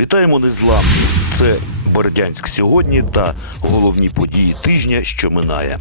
Вітаємо незлам! Це Бердянськ сьогодні та головні події тижня, що минає.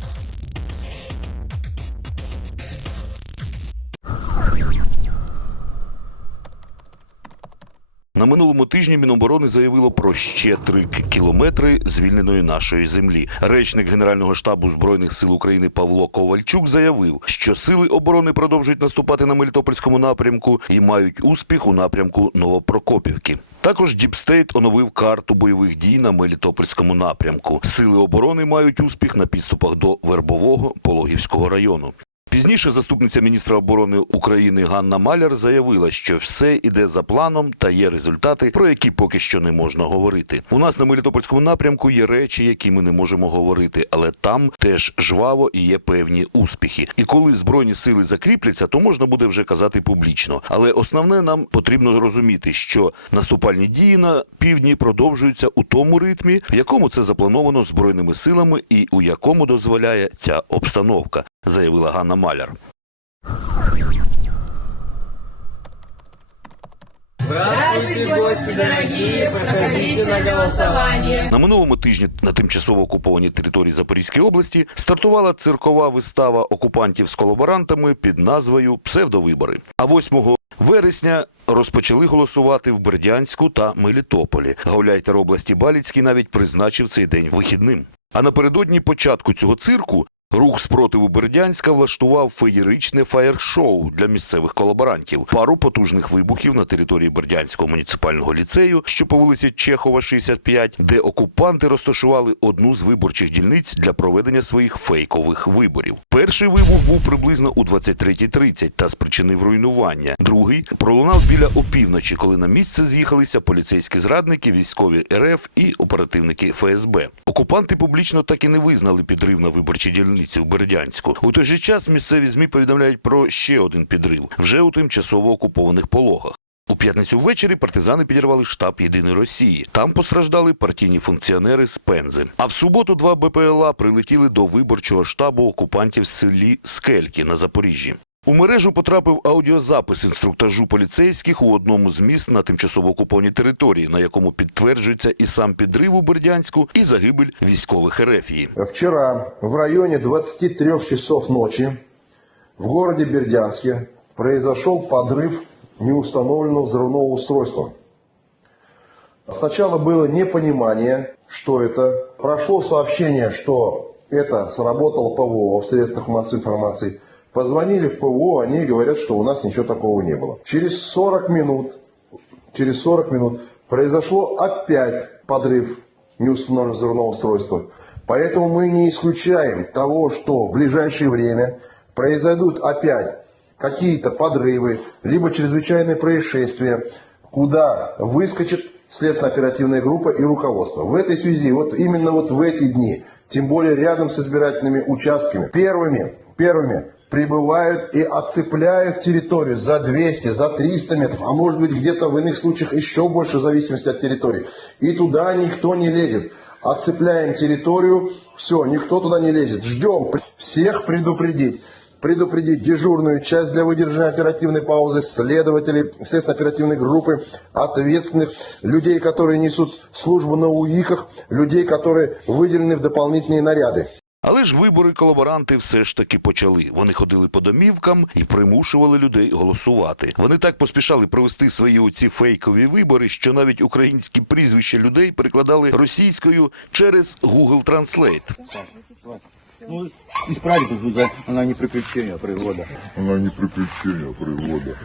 На минулому тижні Міноборони заявило про ще три кілометри звільненої нашої землі. Речник Генерального штабу збройних сил України Павло Ковальчук заявив, що сили оборони продовжують наступати на Мелітопольському напрямку і мають успіх у напрямку Новопрокопівки. Також Діпстейт оновив карту бойових дій на Мелітопольському напрямку. Сили оборони мають успіх на підступах до Вербового Пологівського району. Пізніше заступниця міністра оборони України Ганна Маляр заявила, що все іде за планом та є результати, про які поки що не можна говорити. У нас на Мелітопольському напрямку є речі, які ми не можемо говорити, але там теж жваво і є певні успіхи. І коли збройні сили закріпляться, то можна буде вже казати публічно. Але основне нам потрібно розуміти, що наступальні дії на півдні продовжуються у тому ритмі, в якому це заплановано збройними силами і у якому дозволяє ця обстановка, заявила Ганна Маляр. Здравствуйте, гости дорогие! Проходите на голосование. На минулому тижні на тимчасово окупованій території Запорізької області стартувала циркова вистава окупантів з колаборантами під назвою Псевдовибори. А 8 вересня розпочали голосувати в Бердянську та Мелітополі. Гауляйтер області Баліцький навіть призначив цей день вихідним. А напередодні початку цього цирку рух спротиву Бердянська влаштував феєричне фаєр-шоу для місцевих колаборантів. Пару потужних вибухів на території Бердянського муніципального ліцею, що по вулиці Чехова, 65, де окупанти розташували одну з виборчих дільниць для проведення своїх фейкових виборів. Перший вибух був приблизно у 23.30 та спричинив руйнування. Другий пролунав біля опівночі, коли на місце з'їхалися поліцейські зрадники, військові РФ і оперативники ФСБ. Окупанти публічно так і не визнали підрив на виборчій дільниці у Бердянську. У той же час місцеві змі повідомляють про ще один підрив вже у тимчасово окупованих пологах. У п'ятницю ввечері партизани підірвали штаб Єдиної Росії. Там постраждали партійні функціонери з Пензи. А в суботу два БПЛА прилетіли до виборчого штабу окупантів в селі Скельки на Запоріжжі. У мережу потрапив аудіозапис інструктажу поліцейських у одному з міст на тимчасово окупованій території, на якому підтверджується і сам підрив у Бердянську, і загибель військових Ерефії. Вчера в районе 23 часов ночи в городе Бердянске произошел подрыв неустановленного взрывного устройства. Сначала было непонимание, что это. Прошло сообщение, что это сработало ПВО в средствах массовой информации. Позвонили в ПВО, они говорят, что у нас ничего такого не было. Через 40 минут, через 40 минут произошло опять подрыв неустановленного взрывного устройства. Поэтому мы не исключаем того, что в ближайшее время произойдут опять какие-то подрывы, либо чрезвычайные происшествия, куда выскочит следственно-оперативная группа и руководство. В этой связи, вот именно вот в эти дни, тем более рядом с избирательными участками, первыми, первыми прибывают и оцепляют территорию за 200, за 300 метров, а может быть где-то в иных случаях еще больше в зависимости от территории. И туда никто не лезет. Оцепляем территорию, все, никто туда не лезет. Ждем всех предупредить. Предупредить дежурную часть для выдержания оперативной паузы, следователей, следственно-оперативной группы, ответственных, людей, которые несут службу на УИКах, людей, которые выделены в дополнительные наряды. Але ж вибори колаборанти все ж таки почали. Вони ходили по домівкам і примушували людей голосувати. Вони так поспішали провести свої оці фейкові вибори, що навіть українські прізвища людей перекладали російською через Google Translate. Ну, исправить тут, да, она не приключение, а пригода. Она не приключение, а пригода.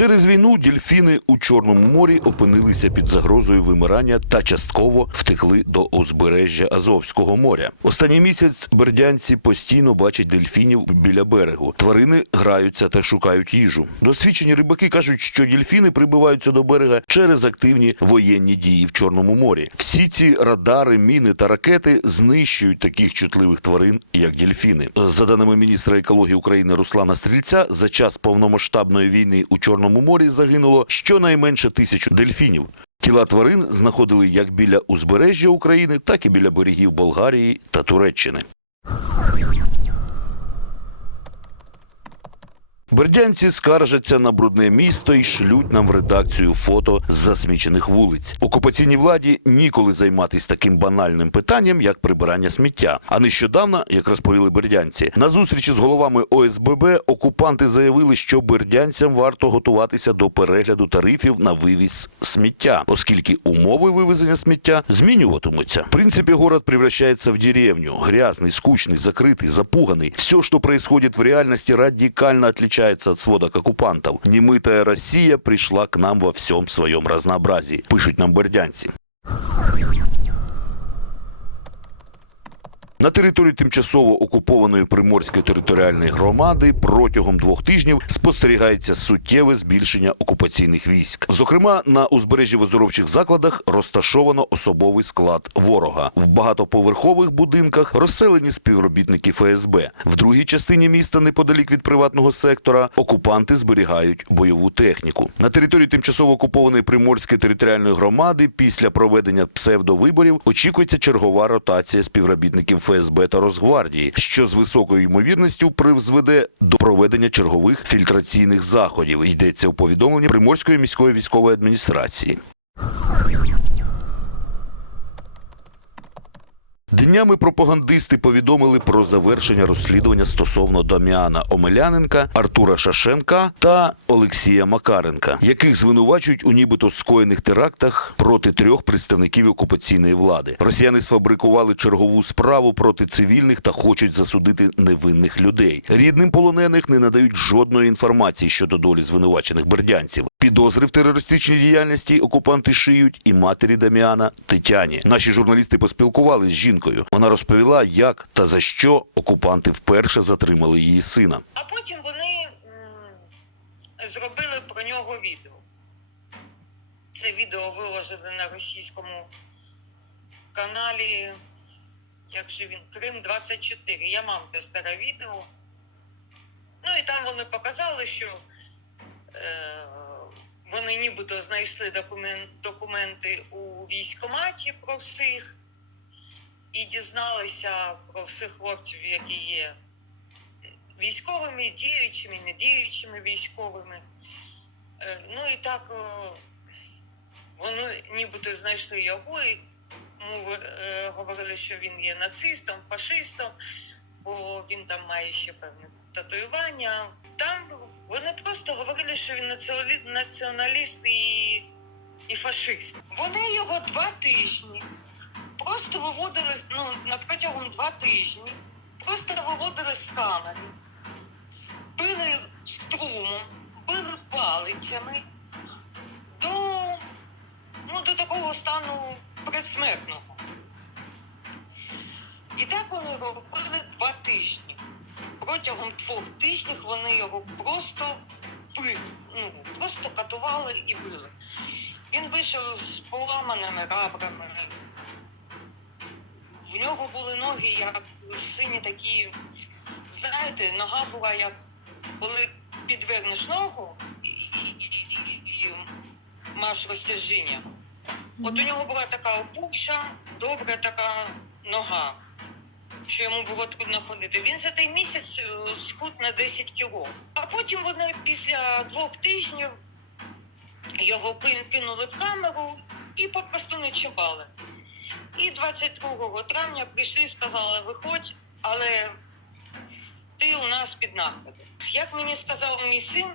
Через війну дільфіни у Чорному морі опинилися під загрозою вимирання та частково втекли до узбережжя Азовського моря. Останній місяць бердянці постійно бачать дельфінів біля берегу. Тварини граються та шукають їжу. Досвідчені рибаки кажуть, що дільфіни прибиваються до берега через активні воєнні дії в Чорному морі. Всі ці радари, міни та ракети знищують таких чутливих тварин, як дільфіни. За даними міністра екології України Руслана Стрільця, за час повномасштабної війни у Чорному морі загинуло щонайменше тисячу дельфінів. Тіла тварин знаходили як біля узбережжя України, так і біля берегів Болгарії та Туреччини. Бердянці скаржаться на брудне місто і шлють нам в редакцію фото з засмічених вулиць. Окупаційній владі ніколи займатися таким банальним питанням, як прибирання сміття. А нещодавно, як розповіли бердянці, на зустрічі з головами ОСББ окупанти заявили, що бердянцям варто готуватися до перегляду тарифів на вивіз сміття, оскільки умови вивезення сміття змінюватимуться. В принципе, город превращается в деревню. Грязный, скучный, закрытый, запуганный. Все, что происходит в реальности, радикально отличается от сводок оккупантов. Немытая Россия пришла к нам во всем своем разнообразии, пишуть нам бердянці. На території тимчасово окупованої Приморської територіальної громади протягом двох тижнів спостерігається суттєве збільшення окупаційних військ. Зокрема, на узбережжі в оздоровчих закладах розташовано особовий склад ворога. В багатоповерхових будинках розселені співробітники ФСБ. В другій частині міста, неподалік від приватного сектора, окупанти зберігають бойову техніку. На території тимчасово окупованої Приморської територіальної громади після проведення псевдовиборів очікується чергова ротація співробітників ФСБ та Росгвардії, що з високою ймовірністю призведе до проведення чергових фільтраційних заходів. Йдеться у повідомленні Приморської міської військової адміністрації. Днями пропагандисти повідомили про завершення розслідування стосовно Даміана Омеляненка, Артура Шашенка та Олексія Макаренка, яких звинувачують у нібито скоєних терактах проти трьох представників окупаційної влади. Росіяни сфабрикували чергову справу проти цивільних та хочуть засудити невинних людей. Рідним полонених не надають жодної інформації щодо долі звинувачених бердянців. Підозри в терористичній діяльності окупанти шиють і матері Даміана Тетяні. Наші журналісти поспілкувалися з жінкою. Вона розповіла, як та за що окупанти вперше затримали її сина. А потім вони зробили про нього відео. Це відео виложили на російському каналі, як же він, Крим 24. Я мам те старе відео. Ну і там вони показали, що е, вони нібито знайшли документи у військкоматі про всіх і дізналися про всіх хлопців, які є військовими, діючими, недіючими військовими. Е, Ну і так е, вони нібито знайшли його і е, говорили, що він є нацистом, фашистом, бо він там має ще певне татуювання. Там вони просто говорили, що він націоналі- націоналіст і, і фашист. Вони його два тижні просто виводили ну, на протягом два тижні, просто виводили з камери били струмом, били палицями до, ну, до такого стану предсмертного. І так вони робили два тижні. Протягом двох тижнів вони його просто били, ну, просто катували і били. Він вийшов з поламаними ребрами. В нього були ноги, як сині такі, знаєте, нога була як коли підвернеш ногу і, і, і, і маєш розтяжіння. От у нього була така опухша, добра така нога, що йому було трудно ходити. Він за той місяць е, схуд на 10 кіло. А потім вони після двох тижнів його кинули в камеру і попросту не чіпали. І 22 травня прийшли сказали, виходь, але ти у нас під наглядом. Як мені сказав мій син,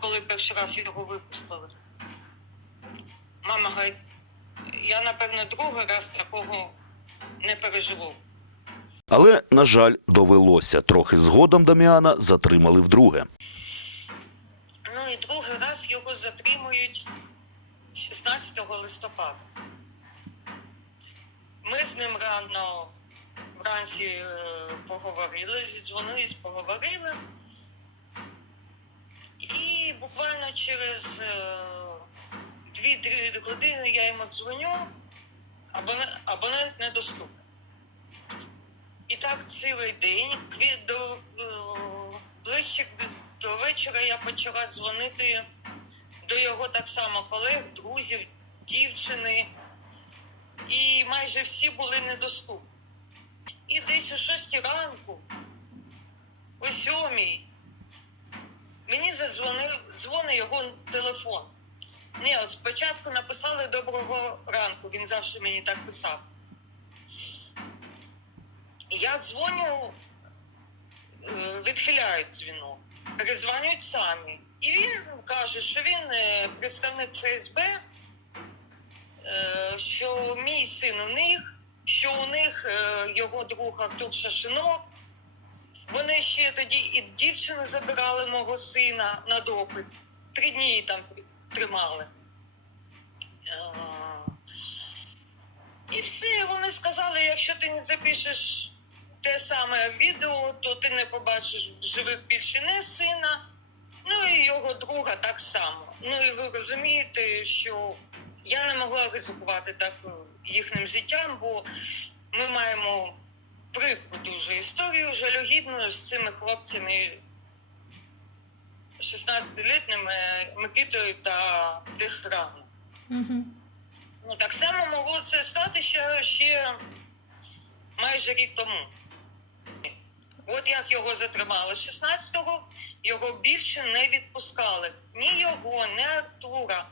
коли перший раз його випустили, мама говорить, я напевно другий раз такого не переживу. Але, на жаль, довелося. Трохи згодом Даміана затримали вдруге. Ну і другий раз його затримують 16 листопада. Ми з ним рано вранці е, поговорили, зідзвонились, поговорили. І буквально через е, 2-3 години я йому дзвоню, абонент, абонент недоступний. І так цілий день до, е, ближче до вечора я почала дзвонити до його так само колег, друзів, дівчини. І майже всі були недоступні. І десь о 6 ранку, о 7 дзвонив, дзвонить його телефон. Ні, от спочатку написали доброго ранку, він завжди мені так писав. Я дзвоню, е, відхиляють дзвінок, перезвонюють самі. І він каже, що він е, представник ФСБ, що мій син у них, що у них е, його друг Артур Шашинок. Вони ще тоді і дівчину забирали мого сина на допит. Три дні її там тримали. Е, І все, вони сказали, якщо ти не запишеш те саме відео, то ти не побачиш живих більше не сина, ну і його друга так само. Ну і ви розумієте, що я не могла ризикувати так е, їхнім життям, бо ми маємо прикру дуже історію жалюгідну з цими хлопцями 16-літніми Микитою та Тиграном. Ну, так само могло це стати ще, ще майже рік тому. От як його затримали 16-го, його більше не відпускали. Ні його, ні Артура.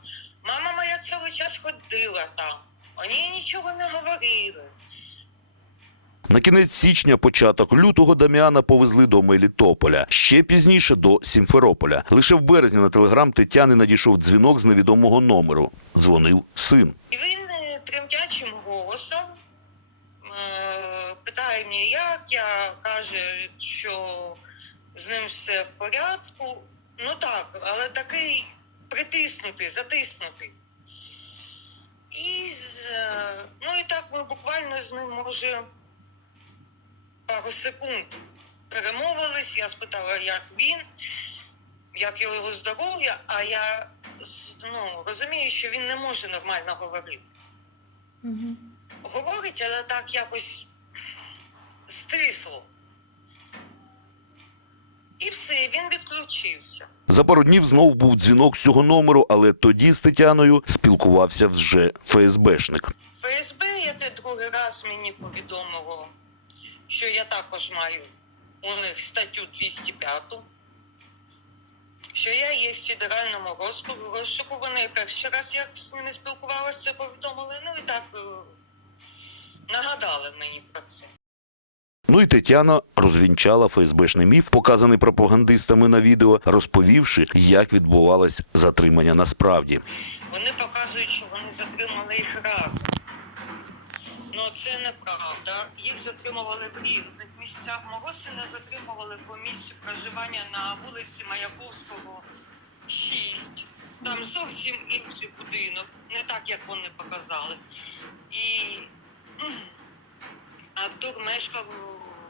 Мама моя цілий час ходила там. Вони нічого не говорили. На кінець січня, початок лютого Даміана повезли до Мелітополя, ще пізніше до Сімферополя. Лише в березні на телеграм Тетяни надійшов дзвінок з невідомого номеру. Дзвонив син. І він е, тремтячим голосом е, питає мені, як я каже, що з ним все в порядку. Ну так, але такий притиснутий, затиснутий. І, з, е, ну і так ми буквально з ним, може, пару секунд перемовились. Я спитала, як він, як його здоров'я, а я ну, розумію, що він не може нормально говорити. Говорить, але так якось стисло. І він відключився. За пару днів знов був дзвінок з цього номеру, але тоді з Тетяною спілкувався вже ФСБшник. ФСБ, яке другий раз мені повідомило, що я також маю у них статтю 205, що я є в федеральному розшуку. Вони перший раз, як з ними спілкувалася, повідомили. Ну і так е, нагадали мені про це. Ну і Тетяна розвінчала ФСБшний міф, показаний пропагандистами на відео, розповівши, як відбувалось затримання насправді. Вони показують, що вони затримали їх разом. Ну це неправда. Їх затримували в різних місцях. Мого сина затримували по місцю проживання на вулиці Маяковського, 6. Там зовсім інший будинок, не так, як вони показали. І Артур мешкав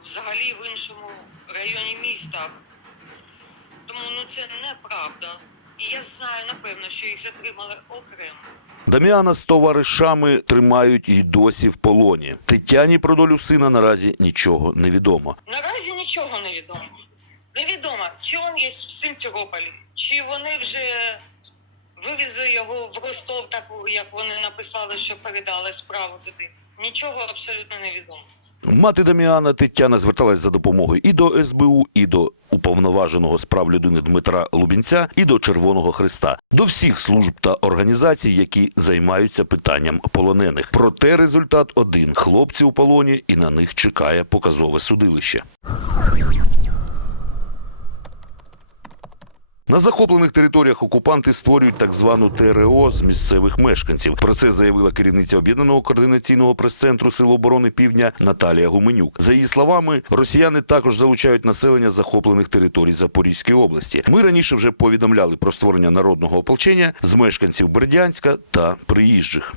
взагалі в іншому районі міста. Тому ну це неправда. І я знаю, напевно, що їх затримали окремо. Даміана з товаришами тримають й досі в полоні. Тетяні про долю сина наразі нічого не відомо. Наразі нічого не відомо. Невідомо, чи він є в Симферополі, чи вони вже вивезли його в Ростов, так як вони написали, що передали справу туди. Нічого абсолютно не відомо. Мати Даміана Тетяна зверталась за допомогою і до СБУ, і до уповноваженого з прав людини Дмитра Лубінця, і до Червоного Христа, до всіх служб та організацій, які займаються питанням полонених. Проте результат один: хлопці у полоні, і на них чекає показове судилище. На захоплених територіях окупанти створюють так звану ТРО з місцевих мешканців. Про це заявила керівниця об'єднаного координаційного прес-центру Сил оборони Півдня Наталія Гуменюк. За її словами, росіяни також залучають населення захоплених територій Запорізької області. Ми раніше вже повідомляли про створення народного ополчення з мешканців Бердянська та приїжджих.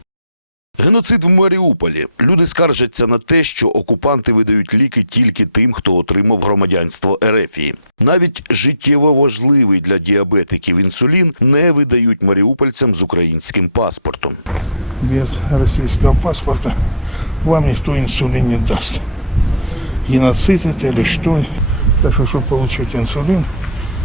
Геноцид в Маріуполі. Люди скаржаться на те, що окупанти видають ліки тільки тим, хто отримав громадянство Ерефії. Навіть життєво важливий для діабетиків інсулін не видають маріупольцям з українським паспортом. без российского паспорта вам никто инсулин не даст. Геноцид это или что. Так что, чтобы получить инсулин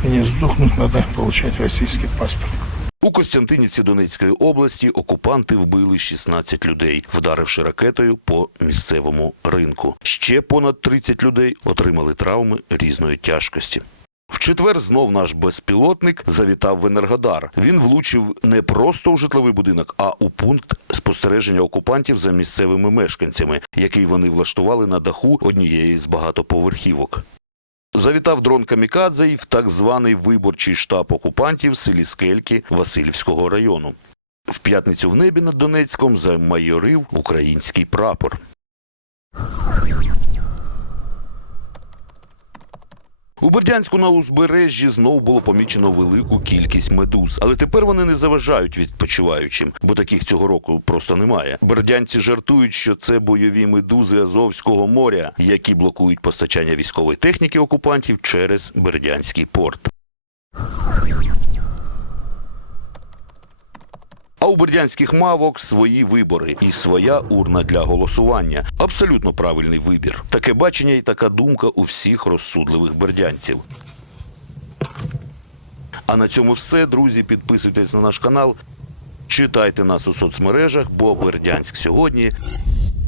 и не сдохнуть, надо получать российский паспорт. У Костянтинівці Донецької області окупанти вбили 16 людей, вдаривши ракетою по місцевому ринку. Ще понад 30 людей отримали травми різної тяжкості. В четвер знов наш безпілотник завітав в Енергодар. Він влучив не просто у житловий будинок, а у пункт спостереження окупантів за місцевими мешканцями, який вони влаштували на даху однієї з багатоповерхівок. Завітав дрон Камікадзе й в так званий виборчий штаб окупантів в селі Скельки Васильівського району. В п'ятницю в небі над Донецьком замайорив український прапор. У Бердянську на узбережжі знов було помічено велику кількість медуз, але тепер вони не заважають відпочиваючим, бо таких цього року просто немає. Бердянці жартують, що це бойові медузи Азовського моря, які блокують постачання військової техніки окупантів через Бердянський порт. У бердянських мавок свої вибори і своя урна для голосування. Абсолютно правильний вибір. Таке бачення і така думка у всіх розсудливих бердянців. А на цьому все, друзі. Підписуйтесь на наш канал, читайте нас у соцмережах, бо Бердянськ сьогодні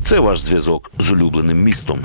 це ваш зв'язок з улюбленим містом.